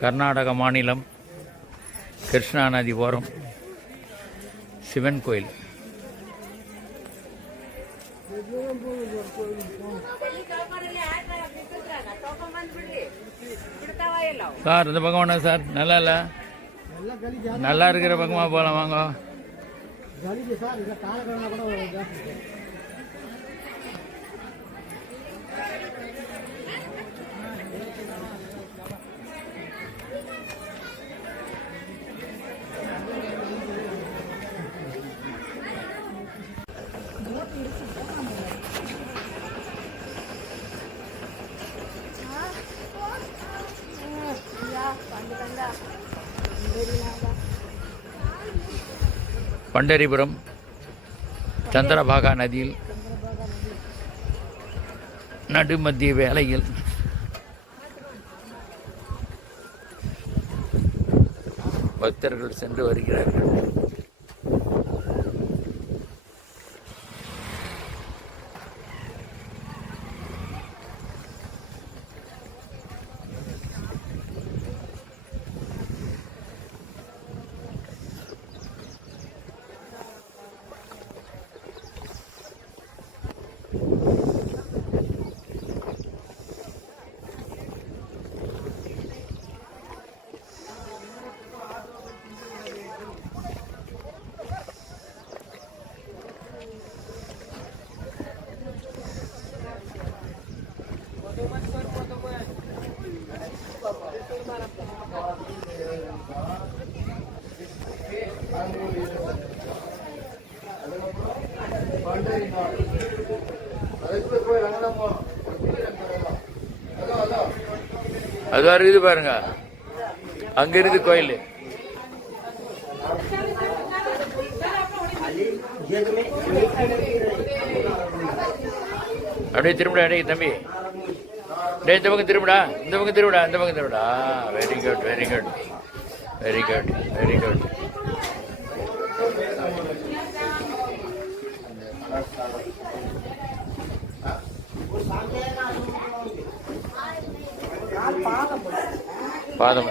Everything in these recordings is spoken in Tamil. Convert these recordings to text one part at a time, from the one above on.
கர்நாடக மாநிலம் கிருஷ்ணா நதி ஓரம் சிவன் கோயில். சார் இந்த பக்கம் வேணா சார். நல்லா இல்லை? நல்லா இருக்கிற பக்கமாக போகலாம் வாங்க. பண்டரிபுரம் சந்திரபாகா நதியில் நடுமத்திய வேலையில் பக்தர்கள் சென்று வருகிறார்கள். அது வேறு இது பாருங்க. அங்க இருந்து கோயில். அப்படியே திரும்பிடா அடே தம்பி. டேய் இந்த பக்கம் திரும்பிடா இந்த பக்கம் திரும்பிடா இந்த பக்கம் திரும்பிடா. Very good very good very good very good பாதம்.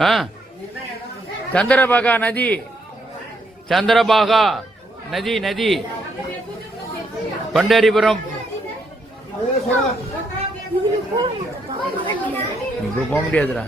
ஆ. சந்திரபாகா நதி. சந்திரபாகா நதி நதி. பண்டாரிபுரம். இப்போ போக முடியாதுடா.